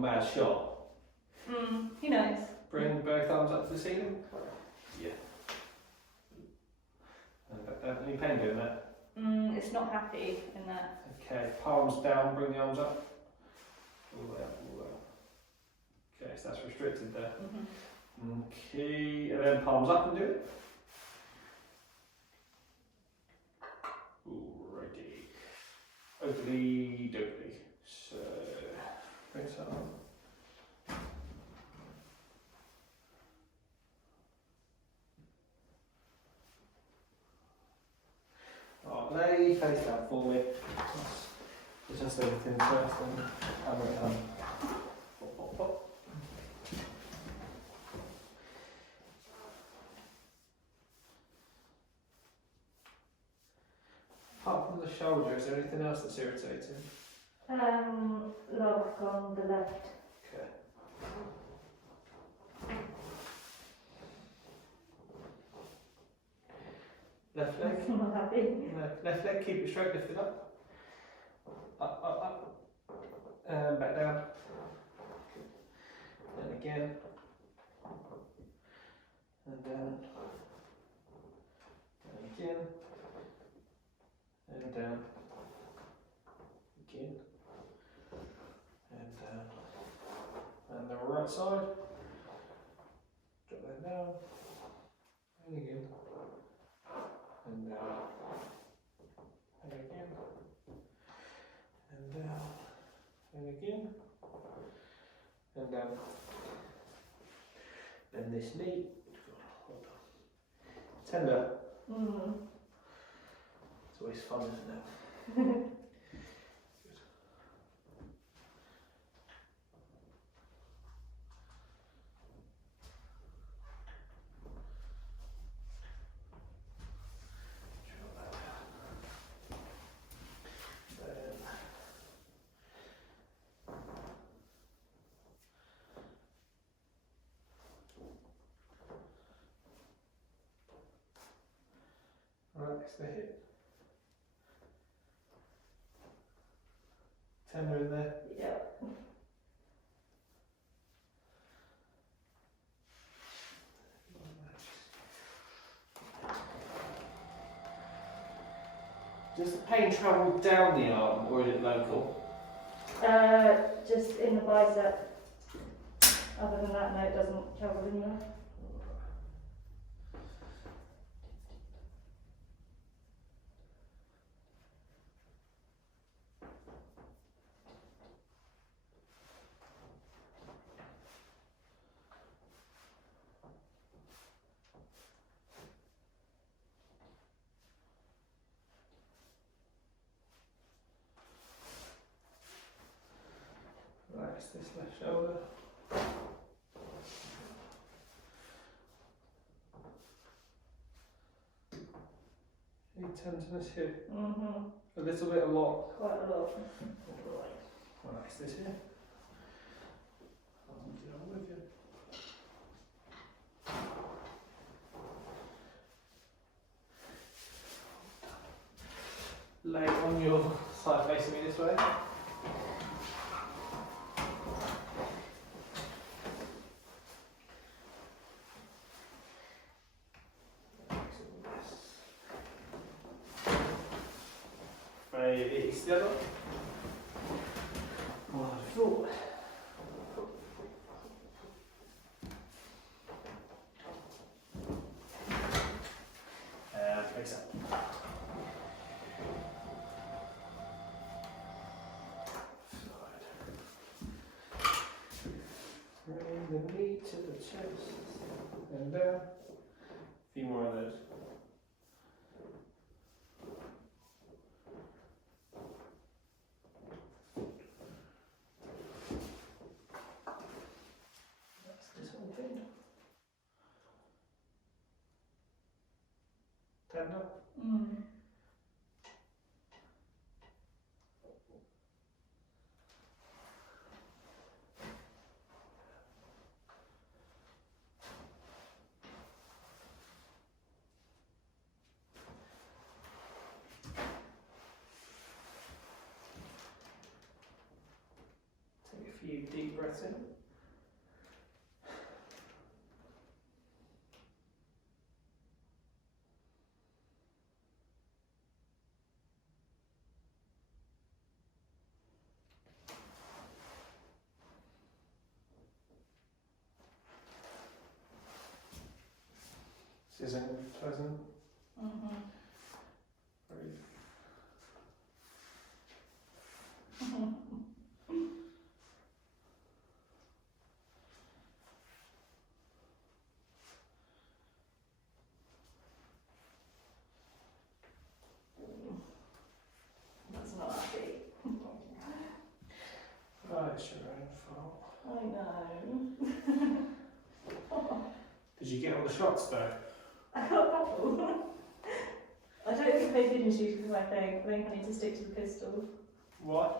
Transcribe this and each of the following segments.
Mad shot. He knows. Bring both arms up to the ceiling. Yeah. And any pain doing that? It's not happy in there. Okay, palms down, bring the arms up. All the way up, all the way up. Okay, so that's restricted there. Okay, and then palms up and do it. Alrighty. Oakley dokley. So, bring that on. Oh, lay face down for me. Adjust everything first and hammer it on. Pop, pop, pop. Apart from the shoulder, is there anything else that's irritating? Lower back on the left. Okay. Left leg? I'm not happy. No. Left leg, keep it straight, lift it up. Up, up, up. And back down. And again. And down. And again. And down. Again. And down. And the right side. Drop that down. And again. And down. And again. And down. And again. And down. Bend this knee. Hold on. Tender. It's always fun, isn't it? Relax the hip. Tender in there. Yep. Does the pain travel down the arm or is it local? Just in the bicep. Other than that, no, it doesn't travel anywhere. Relax this left shoulder. Any tenderness here? A little bit, a lot. Quite a lot. Relax this here. I'll do that with you. Lay on your side facing me this way. Maybe together. 1, 2. And face up. Bring the knee to the chest and down. A few more of those. That's this whole thing. Tender. Take a few 3 deep breaths in. This isn't pleasant. Breathe. That's not happy. Oh, it's your own fault. I know. Did you get all the shots though? I got a couple. I don't think I didn't shoot because I think I need to stick to the pistol. Why?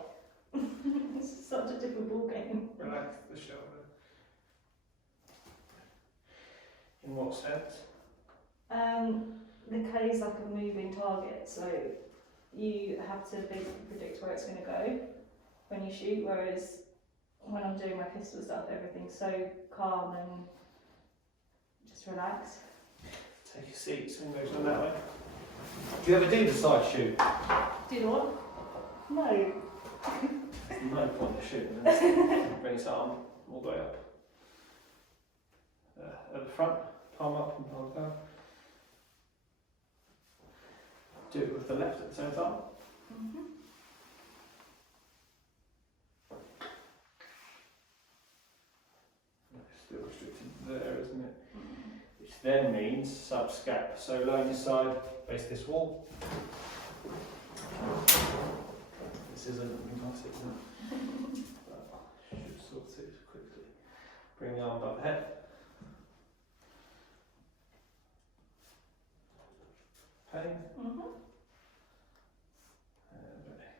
It's such a different ball game. Relax the shoulder. In what sense? The K is like a moving target, so you have to basically predict where it's going to go when you shoot, whereas when I'm doing my pistol stuff, everything's so calm and just relaxed. Take a seat, swing those on that way. Do you ever do the side shoot? Do you know what? No. No point in shooting. Bring his arm all the way up. At the front, palm up and palm down. Do it with the left at the same time. Still restricted there, isn't it? Which then means subscap. So lie on your side, face this wall. This isn't nice, isn't it? But should sort it quickly. Bring the arm above the head. Pain. And ready.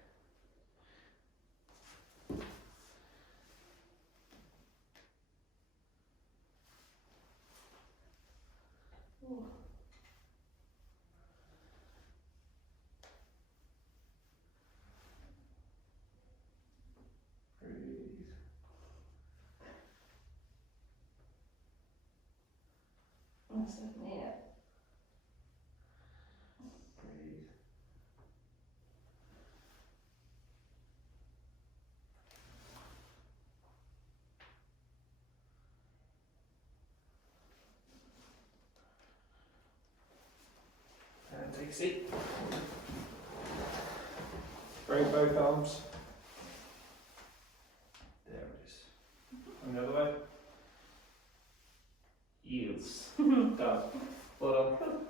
Breathe. That's definitely it. Breathe. And take a seat. Bring both arms. There it is. And the other way. Yields. Done. Well done.